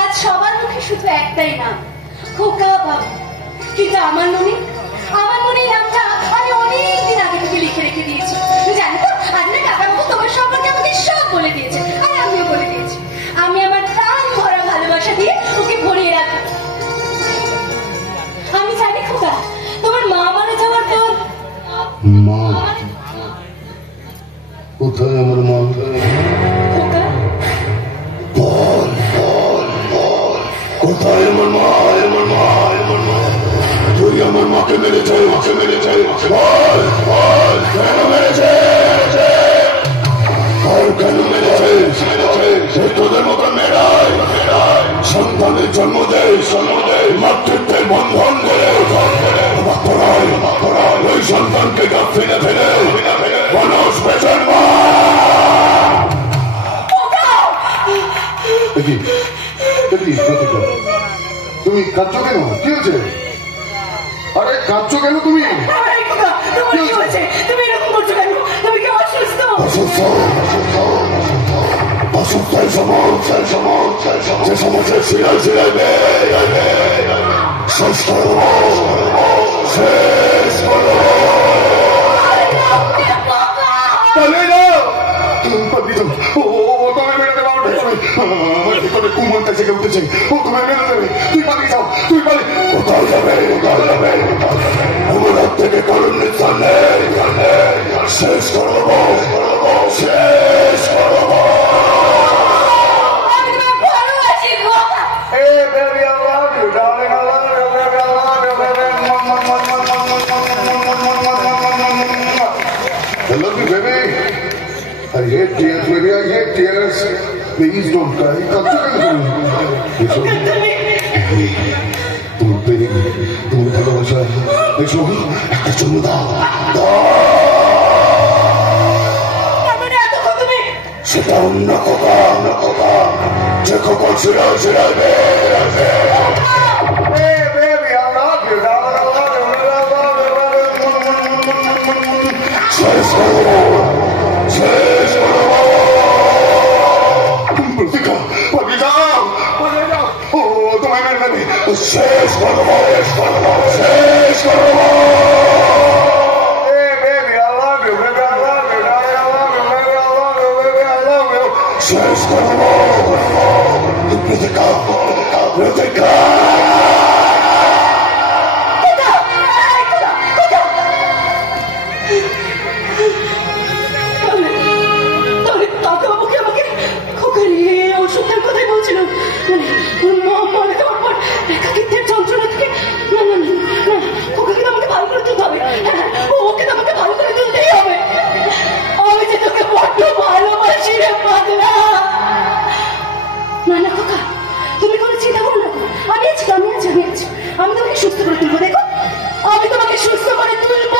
আজ সবার মুখে শুধু একটাই নাম, খোকা বাবু। কিন্তু আমার মনে এই নামটা আমি অনেকদিন আগে থেকে লিখে রেখে দিয়েছি। জানো তো, আজ না কাকাবাবু তোমার সম্পর্কে আমাকে সব বলে দিয়েছে, আর আমিও বলে দিয়েছি। আমি আমার প্রাণ ভরা ভালোবাসা দিয়ে ওকে ভরিয়ে রাখবো। আমি জানি খোকা, তোমার মা মারা যাওয়ার পর মা কোথায়? আমার মা খোকা কোথায়? আমার মা, আমার মা, আমার মা। তুই আমার মাকে মেরেছে, মাকে মেরেছে, বল বল, কেন মেরেছে? কেন মেরেছে? তোদের মতো মেয়েরাই সন্তানের জন্ম দেয়, মাতৃত্বের বন্ধন করে ওই সন্তানকে গাছ ফেলে ফেলে মানুষ বেচার মা। তুমি কাঁদছো কেন? কি হয়েছে? আরে কাঁদছো কেন তুমি? তুমি এরকম করছো কেন? তুমি কি অসুস্থ? অসুস্থ যে সমস্যা শিরায় শিরায় শেষ করো, শেষ করো। কুমন্তা থেকে উঠেছে, ও তোমায় মেরে দেবে। তুই পালিয়ে যাও, তুই পালিয়ে কোথাও যাবে, আমার হাত থেকে কারণ নির্ধার নেই। শেষ করবো, শেষ করবো। I love you, baby. I hate tears, baby. I hate tears. Please don't cry. তোমার প্রেম, তোমার ভালোবাসা, এসো একটা চুমু দাও। সেটা অন্য খোকা, যে খোকা ছিড়ায় ছিড়াবে। শেষ করবো, শেষ করবো। প্রতিকা পালিয়ে যাও, ও তোমায় মেরে দেবে। শেষ করবো, শেষ করবো, শেষ করবো। শেষ করবো প্রতিকা, প্রতিকা। আমি তোমাকে সুস্থ করে তুলবো। দেখো, আমি তোমাকে সুস্থ করে তুলবো।